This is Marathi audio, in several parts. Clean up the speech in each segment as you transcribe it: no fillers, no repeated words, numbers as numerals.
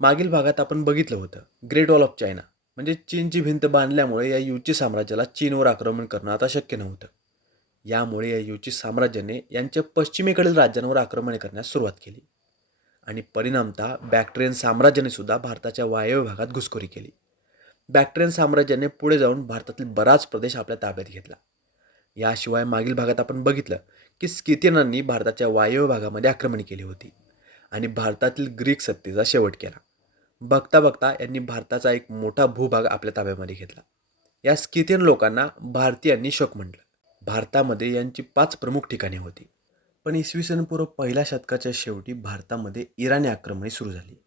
मागील भागात आपण बघितलं होतं ग्रेट वॉल ऑफ चायना म्हणजे चीनची भिंत बांधल्यामुळे या युची साम्राज्याला चीनवर आक्रमण करणं आता शक्य नव्हतं. यामुळे या युची साम्राज्याने यांच्या पश्चिमेकडील राज्यांवर आक्रमण करण्यास सुरुवात केली आणि परिणामतः बॅक्ट्रियन साम्राज्याने सुद्धा भारताच्या वायव्य भागात घुसखोरी केली. बॅक्ट्रियन साम्राज्याने पुढे जाऊन भारतातील बराच प्रदेश आपल्या ताब्यात घेतला. याशिवाय मागील भागात आपण बघितलं की स्किथियनांनी भारताच्या वायव्य भागामध्ये आक्रमण केली होती आणि भारतातील ग्रीक सत्तेचा शेवट केला. बघता बघता यांनी भारताचा एक मोठा भूभाग आपल्या ताब्यामध्ये घेतला. या स्किथियन लोकांना भारतीयांनी शक म्हटलं. भारतामध्ये यांची 5 प्रमुख ठिकाणे होती. पण इसवी सन पूर्व पहिल्या शतकाच्या शेवटी भारतामध्ये इराणी आक्रमणे सुरू झाली.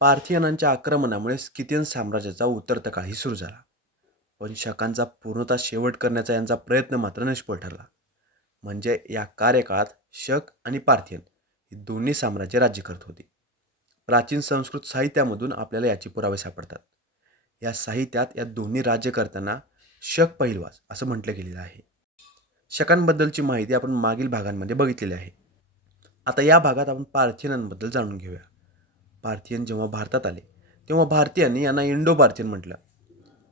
पार्थियनांच्या आक्रमणामुळे स्किथियन साम्राज्याचा उतरता काळही सुरू झाला. पण शकांचा पूर्णतः शेवट करण्याचा यांचा प्रयत्न मात्र निष्फळ ठरला. म्हणजे या कार्यकाळात शक आणि पार्थियन ही दोन्ही साम्राज्य राज्य करत होती. प्राचीन संस्कृत साहित्यामधून आपल्याला याचे पुरावे सापडतात. या साहित्यात या दोन्ही राज्य करताना शक पहिलवास असं म्हटलं गेलेलं आहे. शकांबद्दलची माहिती आपण मागील भागांमध्ये बघितलेली आहे. आता या भागात आपण पार्थियनांबद्दल जाणून घेऊया. पार्थियन जेव्हा भारतात आले तेव्हा भारतीयांनी यांना इंडो पार्थियन म्हटलं.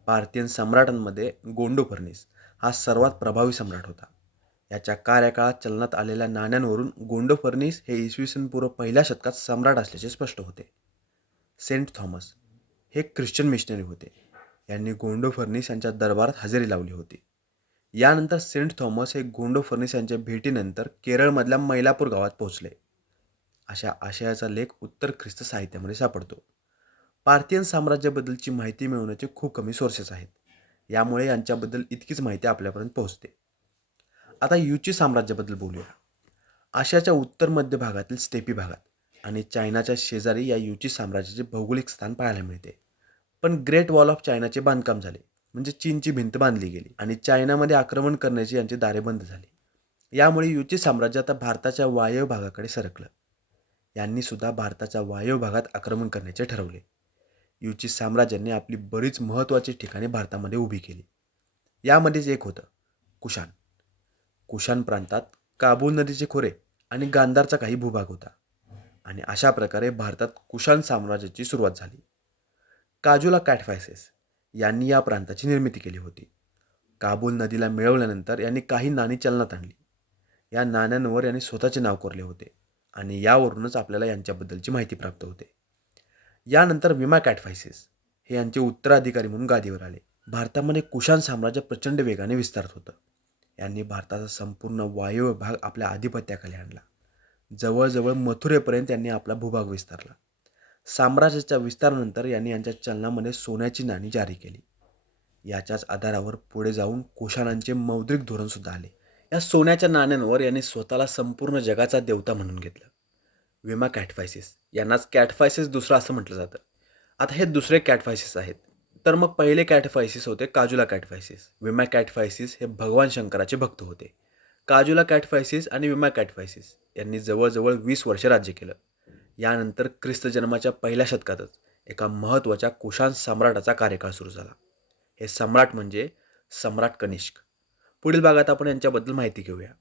पार्थियन सम्राटांमध्ये गोंडो फर्निस हा सर्वात प्रभावी सम्राट होता. याच्या कार्यकाळात चलनात आलेल्या नाण्यांवरून गोंडो फर्निस हे इसवी सन पूर्व पहिल्या शतकात सम्राट असल्याचे स्पष्ट होते. सेंट थॉमस हे ख्रिश्चन मिशनरी होते. यांनी गोंडो फर्निस यांच्या दरबारात हजेरी लावली होती. यानंतर सेंट थॉमस हे गोंडो फर्निस यांच्या भेटीनंतर केरळमधल्या मैलापूर गावात पोहोचले. अशा आशयाचा लेख उत्तर ख्रिस्त साहित्यामध्ये सापडतो. पार्थियन साम्राज्याबद्दलची माहिती मिळवण्याचे खूप कमी सोर्सेस आहेत. यामुळे यांच्याबद्दल इतकीच माहिती आपल्यापर्यंत पोहोचते. आता युची साम्राज्याबद्दल बोलूया. आशियाच्या उत्तर मध्य भागातील स्टेपी भागात आणि चायनाच्या शेजारी या युची साम्राज्याचे भौगोलिक स्थान पाहायला मिळते. पण ग्रेट वॉल ऑफ चायनाचे बांधकाम झाले म्हणजे चीनची भिंत बांधली गेली आणि चायनामध्ये आक्रमण करण्याची यांची दारे बंद झाली. यामुळे युची साम्राज्य आता भारताच्या वायव्य भागाकडे सरकलं. यांनी सुद्धा भारताच्या वायव्य भागात आक्रमण करण्याचे ठरवले. युची साम्राज्याने आपली बरीच महत्त्वाची ठिकाणे भारतामध्ये उभी केली. यामध्येच एक होतं कुशाण. कुशाण प्रांतात काबूल नदीचे खोरे आणि गांधारचा काही भूभाग होता आणि अशा प्रकारे भारतात कुशाण साम्राज्याची सुरुवात झाली. काजूला कॅटफायसेस यांनी या प्रांताची निर्मिती केली होती. काबूल नदीला मिळवल्यानंतर यांनी काही नाणी चलनात आणली. या नाण्यांवर यांनी स्वतःचे नाव कोरले होते आणि यावरूनच आपल्याला यांच्याबद्दलची माहिती प्राप्त होते. यानंतर विमा कॅटफायसेस हे यांचे उत्तराधिकारी म्हणून गादीवर आले. भारतामध्ये कुशाण साम्राज्य प्रचंड वेगाने विस्तारत होतं. यांनी भारताचा संपूर्ण वायव्य भाग आपल्या आधिपत्याखाली आणला. जवळजवळ मथुरेपर्यंत यांनी आपला भूभाग विस्तारला. साम्राज्याच्या विस्तारानंतर यांनी यांच्या चलनामध्ये सोन्याची नाणी जारी केली. याच्याच आधारावर पुढे जाऊन कुशाणांचे मौद्रिक धोरणसुद्धा आले. या सोन्याच्या नाण्यांवर यांनी स्वतःला संपूर्ण जगाचा देवता म्हणून घेतलं. विमा कॅटफायसिस यांनाच कॅटफायसिस दुसरा असं म्हटलं जातं. आता हे दुसरे कॅटफायसिस आहेत. तर मग पहिले कॅटफायसिस होते काजूला कॅटफायसिस. विमा कॅटफायसिस हे भगवान शंकराचे भक्त होते. काजूला कॅटफायसिस आणि विमा कॅटफायसिस यांनी जवळजवळ 20 वर्षे राज्य केलं. यानंतर ख्रिस्त जन्माच्या पहिल्या शतकातच एका महत्त्वाच्या कुशाण सम्राटाचा कार्यकाळ सुरू झाला. हे सम्राट म्हणजे सम्राट कनिष्क. पुढील भागात आपण यांच्याबद्दल माहिती घेऊया.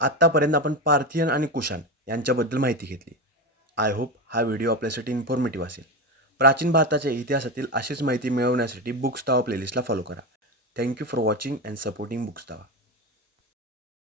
आत्तापर्यंत आपण पार्थियन आणि कुशाण यांच्याबद्दल माहिती घेतली. आय होप हा व्हिडिओ आपल्यासाठी इन्फॉर्मेटिव्ह असेल. प्राचीन भारताच्या इतिहासातील अशीच माहिती मिळवण्यासाठी बुक्स तावा प्लेलिस्टला फॉलो करा. Thank you for watching and supporting books तावा.